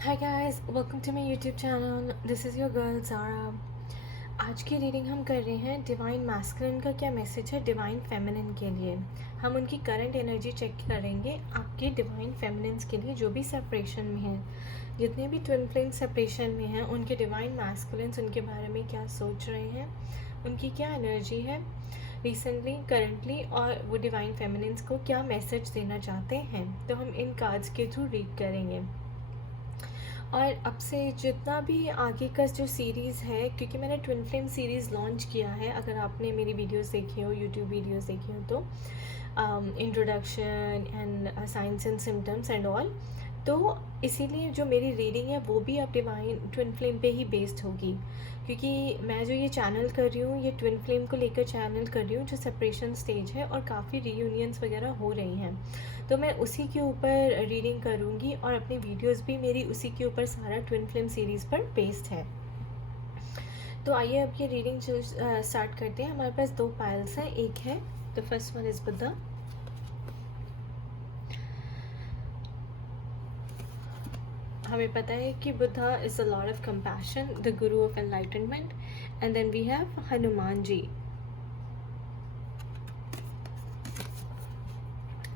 Hi guys, welcome to my YouTube channel. This is your girl Zara. आज की reading हम कर रहे हैं डिवाइन मैस्कुलिन का क्या मैसेज है डिवाइन फेमिनिन के लिए। हम उनकी करंट एनर्जी चेक करेंगे आपके डिवाइन फेमिनिन्स के लिए जो भी सेपरेशन में हैं, जितने भी ट्विन फ्लेम सेपरेशन में हैं, उनके डिवाइन मैस्कुलिन्स उनके बारे में क्या सोच रहे हैं, उनकी क्या एनर्जी है रिसेंटली करंटली, और वो डिवाइन फेमिनिन्स को क्या मैसेज देना चाहते हैं। तो हम इन कार्ड्स के थ्रू रीड करेंगे। और अब से जितना भी आगे का जो सीरीज़ है, क्योंकि मैंने ट्विन फ्लेम सीरीज़ लॉन्च किया है, अगर आपने मेरी वीडियोस देखी हो, यूट्यूब वीडियोस देखी हो, तो introduction and science and symptoms and all, तो इसीलिए जो मेरी रीडिंग है वो भी अब डिवाइन ट्विन फ्लेम पे ही बेस्ड होगी, क्योंकि मैं जो ये चैनल कर रही हूँ ये ट्विन फ्लेम को लेकर चैनल कर रही हूँ जो सेपरेशन स्टेज है, और काफ़ी रीयूनियंस वगैरह हो रही हैं, तो मैं उसी के ऊपर रीडिंग करूँगी और अपनी वीडियोस भी मेरी उसी के ऊपर सारा ट्विन फ्लेम सीरीज़ पर बेस्ड है। तो आइए अब ये रीडिंग जो स्टार्ट करते हैं। हमारे पास 2 पाइल्स हैं, एक है the first one is Buddha. हमें पता है कि Buddha is a lord of compassion, the guru of enlightenment, and then we have Hanuman ji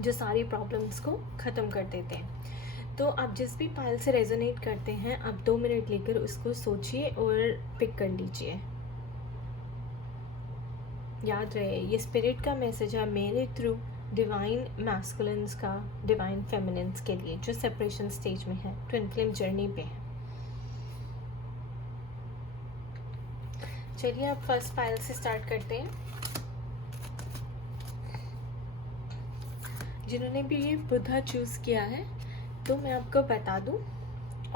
जो सारी प्रॉब्लम्स को ख़त्म कर देते हैं। तो आप जिस भी पाइल से रेजोनेट करते हैं, आप 2 मिनट लेकर उसको सोचिए और पिक कर लीजिए। याद रहे ये स्पिरिट का मैसेज है मेरे थ्रू डिवाइन मैस्कुलिन्स का डिवाइन फेमिनिन्स के लिए जो सेपरेशन स्टेज में है, ट्विन फ्लेम जर्नी पे है। चलिए अब फर्स्ट पाइल से स्टार्ट करते हैं। जिन्होंने भी ये बुद्धा चूज़ किया है, तो मैं आपको बता दूं,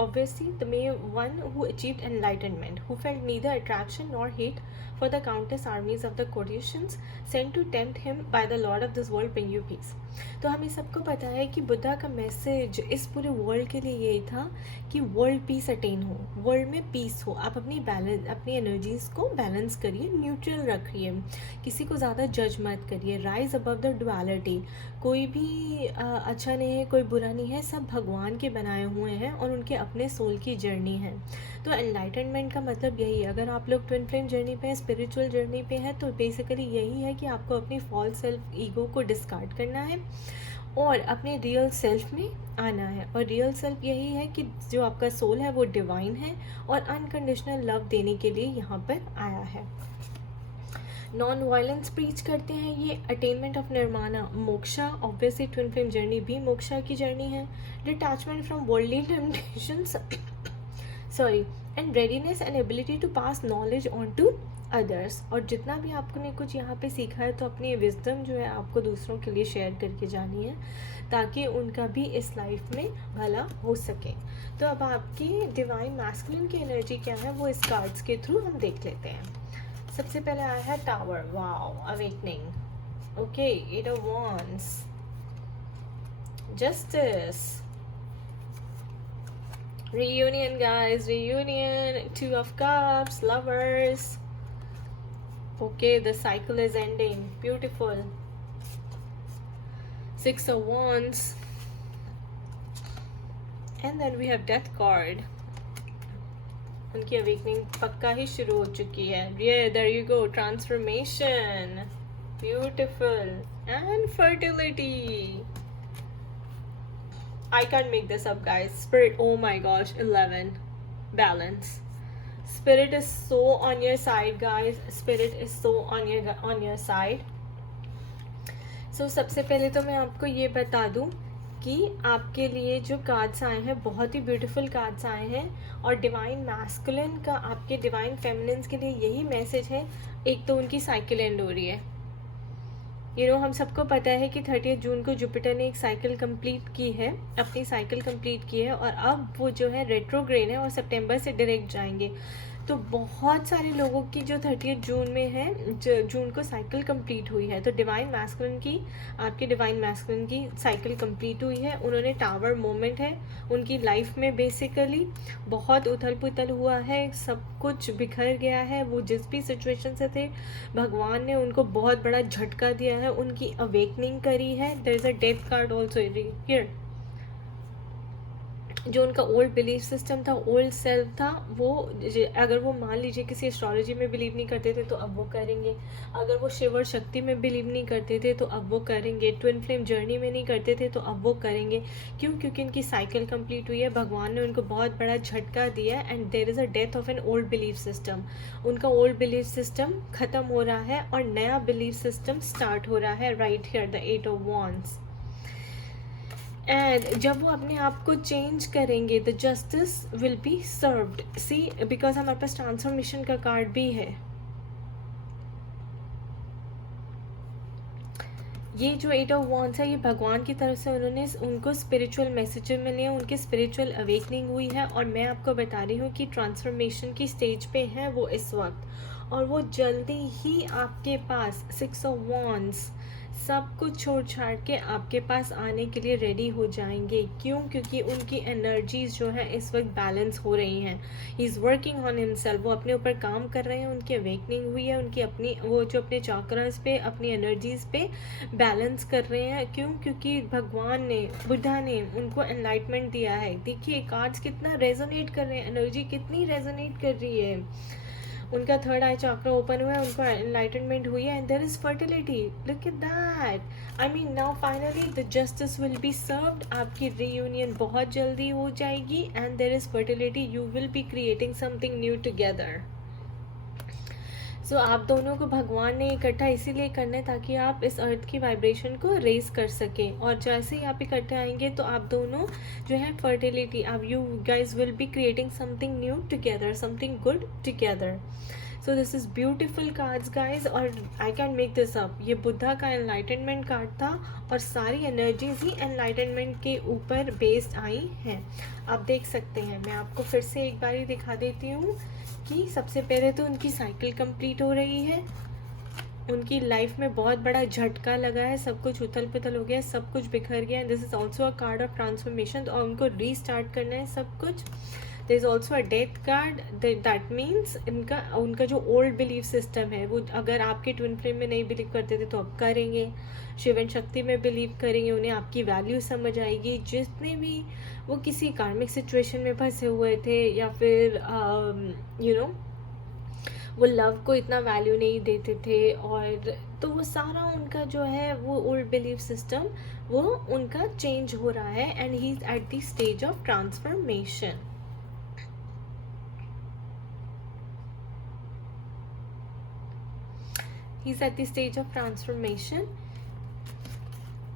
obviously the one who achieved enlightenment, who felt neither attraction nor hate for the countless armies of the Caucasians sent to tempt him by the Lord of this world, bring you peace। तो हमें सबको पता है कि बुद्धा का message इस पूरे world के लिए यही था कि वर्ल्ड पीस अटेन हो, वर्ल्ड में पीस हो। आप अपनी एनर्जीज़ को बैलेंस करिए, न्यूट्रल रखिए, किसी को ज़्यादा जज मत करिए, राइज अबव द डुअलिटी। कोई भी अच्छा नहीं है, कोई बुरा नहीं है, सब भगवान के बनाए हुए हैं और उनके अपने सोल की जर्नी है। तो एनलाइटनमेंट का मतलब यही है। अगर आप लोग ट्विन फ्लेम जर्नी पे हैं, स्पिरिचुअल जर्नी पे हैं, तो बेसिकली यही है कि आपको अपनी फॉल्स सेल्फ ईगो को डिस्कार्ड करना है और अपने रियल सेल्फ में आना है। और रियल सेल्फ यही है कि जो आपका सोल है वो डिवाइन है और अनकंडीशनल लव देने के लिए यहाँ पर आया है। नॉन वायलेंस प्रीच करते हैं ये, attainment of nirvana, moksha, obviously twin flame journey भी मोक्षा की जर्नी है, detachment from worldly limitations sorry, and readiness and ability to pass knowledge on to others. और जितना भी आपने कुछ यहाँ पे सीखा है, तो अपनी विजडम जो है आपको दूसरों के लिए शेयर करके जानी है, ताकि उनका भी इस लाइफ में भला हो सके। तो अब आपकी डिवाइन मैस्कुलिन की एनर्जी क्या है वो इस कार्ड्स के थ्रू हम देख लेते हैं। सबसे पहले आया है tower, wow, awakening, okay, eight of wands, justice, reunion guys, reunion, 2 of cups, lovers, okay, the cycle is ending, beautiful, 6 of wands, and then we have death card। उनकी अवेकनिंग पक्का ही शुरू हो चुकी है। Yeah, there you go, transformation, beautiful, and fertility। I can't make this up guys, spirit, oh my gosh, 11, balance, spirit is so on your side guys, spirit is so on your side। So सबसे पहले तो मैं आपको ये बता दूं कि आपके लिए जो कार्ड्स आए हैं बहुत ही ब्यूटीफुल कार्ड्स आए हैं, और डिवाइन मैस्कुलिन का आपके डिवाइन फेमिनिन्स के लिए यही मैसेज है। एक तो उनकी साइकिल एंड हो रही है, हम सबको पता है कि 30 जून को जुपिटर ने एक साइकिल कंप्लीट की है, अपनी साइकिल कंप्लीट की है, और अब वो जो है रेट्रोग्रेड है और सितंबर से डायरेक्ट जाएंगे। तो बहुत सारे लोगों की जो 30 जून में है, जून को साइकिल कंप्लीट हुई है, तो डिवाइन मैस्कुलिन की, आपके डिवाइन मैस्कुलिन की साइकिल कंप्लीट हुई है। उन्होंने टावर मोमेंट है उनकी लाइफ में, बेसिकली बहुत उथल पुथल हुआ है, सब कुछ बिखर गया है। वो जिस भी सिचुएशन से थे, भगवान ने उनको बहुत बड़ा झटका दिया है, उनकी अवेकनिंग करी है। There is a death card also here, जो उनका ओल्ड बिलीफ सिस्टम था, ओल्ड सेल्फ था, वो अगर वो मान लीजिए किसी एस्ट्रोलॉजी में बिलीव नहीं करते थे तो अब वो करेंगे, अगर वो शिव और शक्ति में बिलीव नहीं करते थे तो अब वो करेंगे, ट्विन फ्लेम जर्नी में नहीं करते थे तो अब वो करेंगे। क्यों? क्योंकि उनकी साइकिल कंप्लीट हुई है, भगवान ने उनको बहुत बड़ा झटका दिया है, and there is a death of an old belief system. उनका ओल्ड बिलीफ सिस्टम ख़त्म हो रहा है और नया बिलीफ सिस्टम स्टार्ट हो रहा है right here, the 8 of wands। And जब वो अपने आप को चेंज करेंगे, the justice will be served. See, because हमारे पास ट्रांसफॉर्मेशन का कार्ड भी है। ये जो 8 ऑफ wands है, ये भगवान की तरफ से उन्होंने उनको स्पिरिचुअल मैसेजेस मिले हैं, उनकी स्पिरिचुअल अवेकनिंग हुई है, और मैं आपको बता रही हूँ कि ट्रांसफॉर्मेशन की स्टेज पे हैं वो इस वक्त, और वो जल्दी ही आपके पास 6 ऑफ wands सब कुछ छोड़ छाड़ के आपके पास आने के लिए रेडी हो जाएंगे। क्यों? क्योंकि उनकी एनर्जीज जो है इस वक्त बैलेंस हो रही हैं। He is working on himself, वो अपने ऊपर काम कर रहे हैं, उनकी अवेकनिंग हुई है, उनकी अपनी वो जो अपने चाक्रास पे, अपनी एनर्जीज पे बैलेंस कर रहे हैं। क्यों? क्योंकि भगवान ने, बुद्धा ने उनको एनलाइटमेंट दिया है। देखिए कार्ड्स कितना रेजोनेट कर रहे हैं, एनर्जी कितनी रेजोनेट कर रही है। उनका थर्ड आई चक्र ओपन हुआ है, उनको एनलाइटनमेंट हुई है, and there is fertility. Look at that. I mean now finally the justice will be served. आपकी रीयूनियन बहुत जल्दी हो जाएगी, and there is fertility. You will be creating something new together. So आप दोनों को भगवान ने इकट्ठा इसीलिए करना है ताकि आप इस अर्थ की वाइब्रेशन को रेज कर सकें, और जैसे ही आप इकट्ठे आएंगे तो आप दोनों जो है फर्टिलिटी, अब you guys will be creating something new together, something good together. So this is beautiful cards guys, और I can make this up. ये बुद्धा का एनलाइटनमेंट कार्ड था, और सारी एनर्जीज ही एनलाइटनमेंट के ऊपर बेस्ड आई हैं। आप देख सकते हैं, मैं आपको फिर से एक बार ही दिखा देती हूँ कि सबसे पहले तो उनकी साइकिल कंप्लीट हो रही है, उनकी लाइफ में बहुत बड़ा झटका लगा है, सब कुछ उथल पुथल हो गया है, सब कुछ बिखर गया है। This is also a card of transformation, और उनको रीस्टार्ट करना है सब कुछ। There is also a death card, that means उनका जो ओल्ड बिलीफ सिस्टम है, वो अगर आपके ट्विन फ्लेम में नहीं बिलीव करते थे तो अब करेंगे, शिव एंड शक्ति में बिलीव करेंगे, उन्हें आपकी वैल्यू समझ आएगी। जितने भी वो किसी कार्मिक सिचुएशन में फंसे हुए थे, या फिर वो लव को इतना वैल्यू नहीं देते थे, और तो वो सारा उनका जो है वो ओल्ड बिलीफ सिस्टम वो उनका चेंज हो रहा है, and he is eight the stage of transformation. He is at the stage of transformation,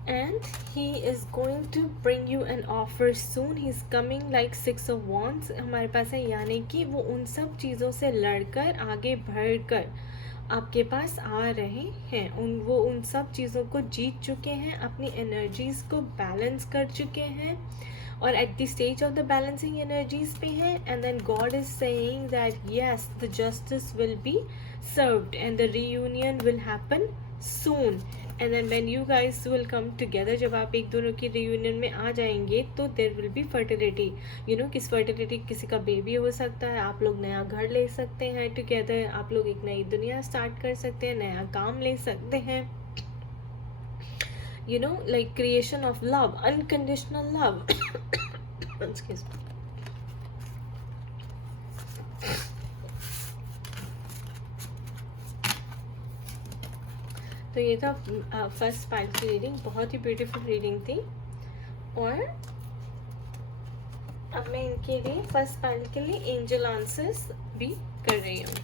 and he is going to bring you an offer soon. He is coming like 6 of wands हमारे पास है, यानी कि वो उन सब चीज़ों से लड़कर आगे बढ़कर आपके पास आ रहे हैं। वो उन सब चीज़ों को जीत चुके हैं, अपनी एनर्जीज को बैलेंस कर चुके हैं, और at the stage of the balancing energies पे हैं। And then God is saying that yes, the justice will be served and the reunion will happen soon. And then when you guys will come together, जब आप एक दोनों की reunion में आ जाएंगे तो देयर विल बी फर्टिलिटी। किस fertility, किसी का बेबी हो सकता है, आप लोग नया घर ले सकते हैं टुगेदर, आप लोग एक नई दुनिया स्टार्ट कर सकते हैं, नया काम ले सकते हैं, like creation of love, unconditional love. Excuse me. तो ये था फर्स्ट पाइल की रीडिंग, बहुत ही ब्यूटीफुल रीडिंग थी, और अब मैं इनके लिए फर्स्ट पाइल के लिए एंजल आंसर्स भी कर रही हूँ।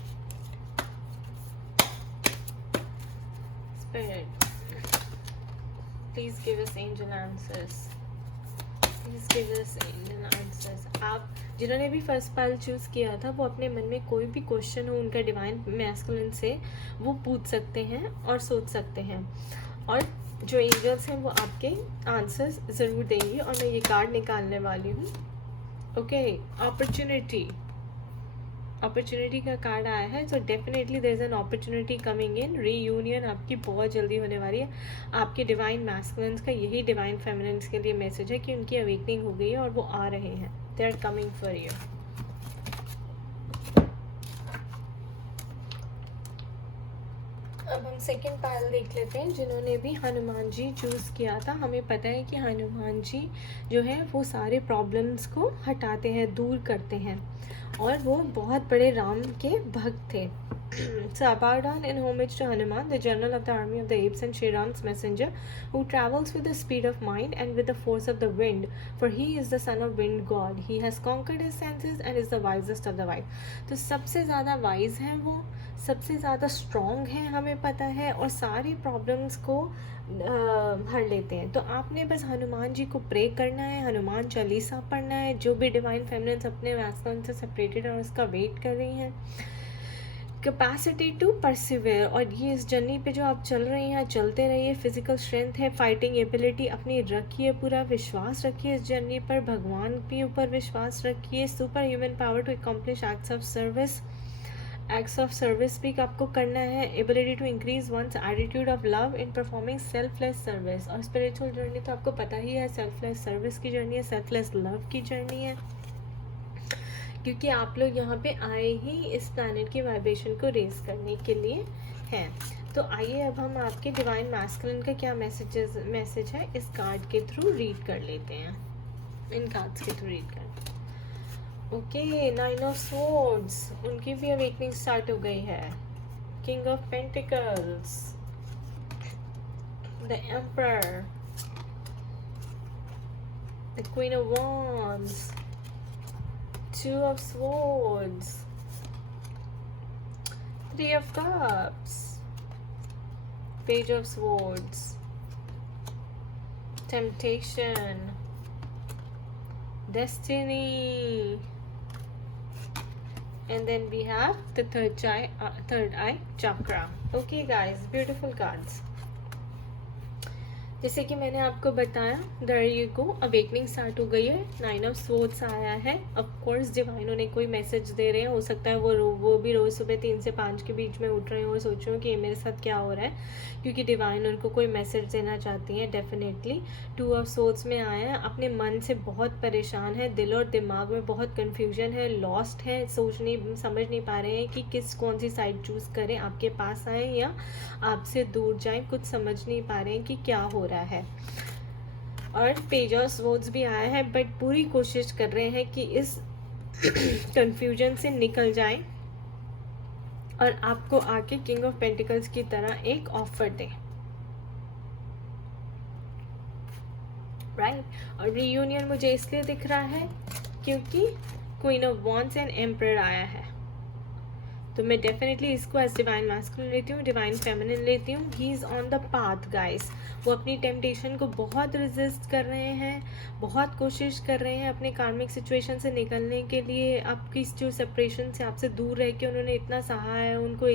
Spirit, please give us angel answers, please give us angel answers. आप जिन्होंने भी फर्स्ट पाइल चूज़ किया था, वो अपने मन में कोई भी क्वेश्चन हो उनका डिवाइन मैस्कुलिन से वो पूछ सकते हैं और सोच सकते हैं, और जो एंजल्स हैं वो आपके आंसर्स ज़रूर देंगे। और मैं ये कार्ड निकालने वाली हूँ। ओके, अपॉर्चुनिटी का कार्ड आया है, so definitely there is an opportunity coming in. Reunion आपकी बहुत जल्दी होने वाली है। आपके डिवाइन मैस्कुलिन्स का यही डिवाइन फेमिनिन्स के लिए मैसेज है कि उनकी अवेकनिंग हो गई है और वो आ रहे हैं, they are coming for you. अब हम सेकंड पायल देख लेते हैं, जिन्होंने भी हनुमान जी चूज़ किया था। हमें पता है कि हनुमान जी जो है वो सारे प्रॉब्लम्स को हटाते हैं, दूर करते हैं, और वो बहुत बड़े राम के भक्त थे। So bow down in homage to Hanuman, the general of the army of the apes and Shri Ram's messenger, who travels with the speed of mind and with the force of the wind, for he is the son of wind god. He has conquered his senses and is the wisest of the wise. तो सबसे ज़्यादा wise हैं वो, सबसे ज़्यादा strong हैं, हमें पता है, और सारी प्रॉब्लम्स को हर लेते हैं। तो आपने बस हनुमान जी को प्रे करना है, हनुमान चालीसा पढ़ना है। जो भी डिवाइन फेमिनिन्स अपने मैस्कुलिन से सेपरेटेड और उसका वेट कर रही हैं, कैपेसिटी टू परसिवेयर, और ये इस जर्नी पे जो आप चल रही हैं, चलते रहिए। फिजिकल स्ट्रेंथ है, फाइटिंग एबिलिटी अपनी रखिए, पूरा विश्वास रखिए इस जर्नी पर, भगवान के ऊपर विश्वास रखिए। Super human power to accomplish acts of service, acts of service भी आपको करना है। Ability to increase one's attitude of love in performing selfless service, और स्पिरिचुअल जर्नी तो आपको पता ही है, सेल्फलेस सर्विस की जर्नी है, सेल्फलेस लव की जर्नी है, क्योंकि आप लोग यहाँ पे आए ही इस प्लैनेट की वाइब्रेशन को रेज करने के लिए हैं। तो आइए अब हम आपके डिवाइन मैस्कुलिन का क्या मैसेज है इस कार्ड के थ्रू रीड कर लेते हैं, इन कार्ड्स के थ्रू रीड करते हैं। ओके, 9 ऑफ स्वॉर्ड्स, उनकी भी अवेकनिंग स्टार्ट हो गई है। King of pentacles, the emperor, the queen of wands, Two of Swords, Three of Cups, Page of Swords, Temptation, Destiny, and then we have the third eye chakra. Okay guys, beautiful cards. जैसे कि मैंने आपको बताया, दरिया को awakening start हो गई है, 9 ऑफ स्वॉर्ड्स आया है। ऑफ कोर्स डिवाइन उन्हें कोई मैसेज दे रहे हैं, हो सकता है वो भी रोज़ सुबह 3 से 5 के बीच में उठ रहे हैं और सोच रहे हो कि ये मेरे साथ क्या हो रहा है, क्योंकि डिवाइन उनको कोई मैसेज देना चाहती हैं डेफिनेटली। 2 ऑफ स्वॉर्ड्स में आया है, अपने मन से बहुत परेशान है, दिल और दिमाग में बहुत कन्फ्यूजन है, लॉस्ट है, समझ नहीं पा रहे हैं कि कौन सी साइड चूज़ करें, आपके पास आए या आपसे दूर जाएं, कुछ समझ नहीं पा रहे हैं कि क्या हो रहा है। और पेज ऑफ स्वॉर्ड्स भी आया है, बट पूरी कोशिश कर रहे हैं कि इस कंफ्यूजन से निकल जाएं और आपको आके किंग ऑफ पेंटिकल्स की तरह एक ऑफर दें, राइट। और रीयूनियन मुझे इसलिए दिख रहा है क्योंकि queen of wands and emperor आया है, तो मैं डेफिनेटली इसको एज डिवाइन मैस्कुलिन लेती हूँ, डिवाइन फेमिनिन लेती हूँ। He is on the path guys, वो अपनी टेम्पटेशन को बहुत रेजिस्ट कर रहे हैं, बहुत कोशिश कर रहे हैं अपने कार्मिक सिचुएशन से निकलने के लिए। आपकी जो सेपरेशन से आपसे दूर रह के उन्होंने इतना सहा है, उनको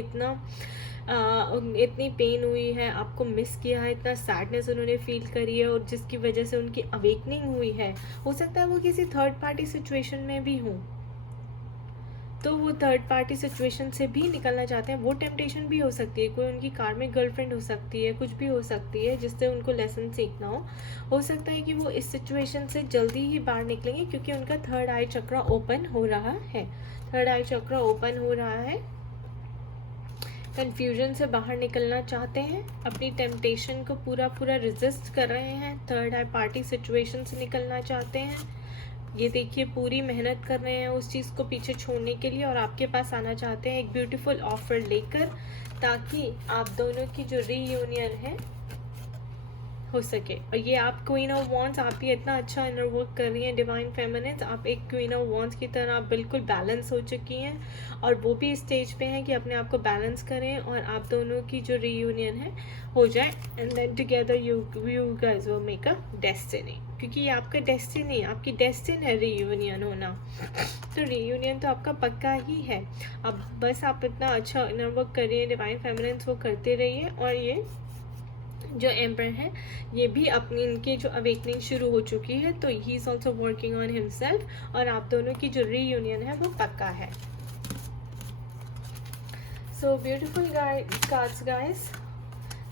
इतनी पेन हुई है, आपको मिस किया है, इतना सैडनेस उन्होंने फील करी है, और जिसकी वजह से उनकी अवेकनिंग हुई है। हो सकता है वो किसी थर्ड पार्टी सिचुएशन में भी हों, तो वो थर्ड पार्टी सिचुएशन से भी निकलना चाहते हैं। वो टेम्पटेशन भी हो सकती है, कोई उनकी कार्मिक गर्लफ्रेंड हो सकती है, कुछ भी हो सकती है जिससे उनको लेसन सीखना हो सकता है कि वो इस सिचुएशन से जल्दी ही बाहर निकलेंगे, क्योंकि उनका थर्ड आई चक्र ओपन हो रहा है, थर्ड आई चक्र ओपन हो रहा है। कन्फ्यूजन से बाहर निकलना चाहते हैं, अपनी टेम्पटेशन को पूरा रेजिस्ट कर रहे हैं, थर्ड आई पार्टी सिचुएशन से निकलना चाहते हैं। ये देखिए, पूरी मेहनत कर रहे हैं उस चीज़ को पीछे छोड़ने के लिए, और आपके पास आना चाहते हैं एक ब्यूटीफुल ऑफर लेकर, ताकि आप दोनों की जो रीयूनियन है हो सके। और ये आप क्वीन ऑफ वॉन्ड्स, आप ही इतना अच्छा इनर वर्क कर रही हैं डिवाइन फेमिनिन्स, आप एक क्वीन ऑफ वॉन्ड्स की तरह आप बिल्कुल बैलेंस हो चुकी हैं, और वो भी स्टेज पे हैं कि अपने आप को बैलेंस करें और आप दोनों की जो रीयूनियन है हो जाए, and then together you guys will make a destiny, क्योंकि ये आपका डेस्टिनी, आपकी डेस्टिन है रीयूनियन होना। तो रीयूनियन तो आपका पक्का ही है, अब बस आप इतना अच्छा इनर वर्क करिए डिवाइन फेमिनिन्स, वो करते रहिए। और ये जो एम्पर है, ये भी अपनी इनकी जो अवेकनिंग शुरू हो चुकी है, तो he is also working on himself, और आप दोनों की जो रीयूनियन है वो पक्का है। So beautiful cards guys.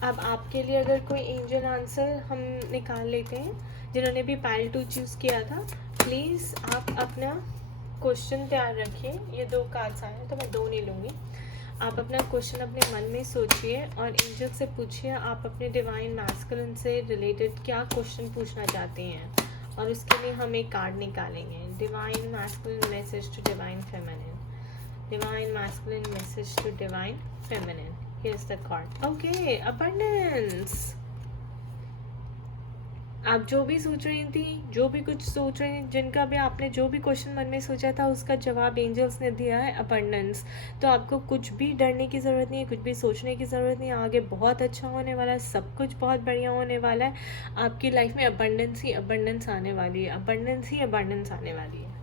अब आपके लिए अगर कोई एंजल आंसर हम निकाल लेते हैं, जिन्होंने भी पाइल 2 चूज़ किया था, प्लीज़ आप अपना क्वेश्चन तैयार रखिए। ये 2 कार्ड्स आए हैं तो मैं 2 नहीं लूँगी। आप अपना क्वेश्चन अपने मन में सोचिए और एंजल से पूछिए आप अपने डिवाइन मैस्कुलिन से रिलेटेड क्या क्वेश्चन पूछना चाहते हैं, और उसके लिए हम एक कार्ड निकालेंगे. Divine masculine message to divine feminine. Divine masculine message to divine feminine. Here's the card. Okay, abundance. आप जो भी सोच रही थी, जो भी कुछ सोच रही थी, जिनका भी आपने जो भी क्वेश्चन मन में सोचा था उसका जवाब एंजल्स ने दिया है अबंडेंस. तो आपको कुछ भी डरने की ज़रूरत नहीं है, कुछ भी सोचने की ज़रूरत नहीं है. आगे बहुत अच्छा होने वाला है, सब कुछ बहुत बढ़िया होने वाला है. आपकी लाइफ में अबंडेंस ही अबंडेंस आने वाली है, अबंडेंस ही अबंडेंस आने वाली है.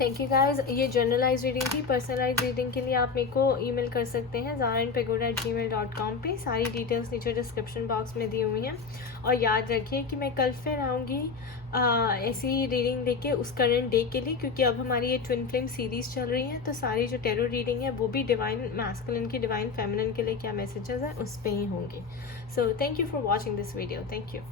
Thank you guys. ये जर्नलाइज रीडिंग थी. पर्सनलाइज रीडिंग के लिए आप मेरे को ईमेल कर सकते हैं zaranpagoda@gmail.com पे. सारी डिटेल्स नीचे डिस्क्रिप्शन बॉक्स में दी हुई हैं. और याद रखिए कि मैं कल फिर आऊँगी ऐसी ही रीडिंग लेके उस करंट डे के लिए, क्योंकि अब हमारी ये ट्विन फ्लेम सीरीज़ चल रही है. तो सारी जो टेरो रीडिंग है वो भी डिवाइन मैस्कुलिन की, डिवाइन फेमिनिन के लिए क्या मैसेजेस हैं उस पर ही होंगे. So thank you for watching this video. Thank you.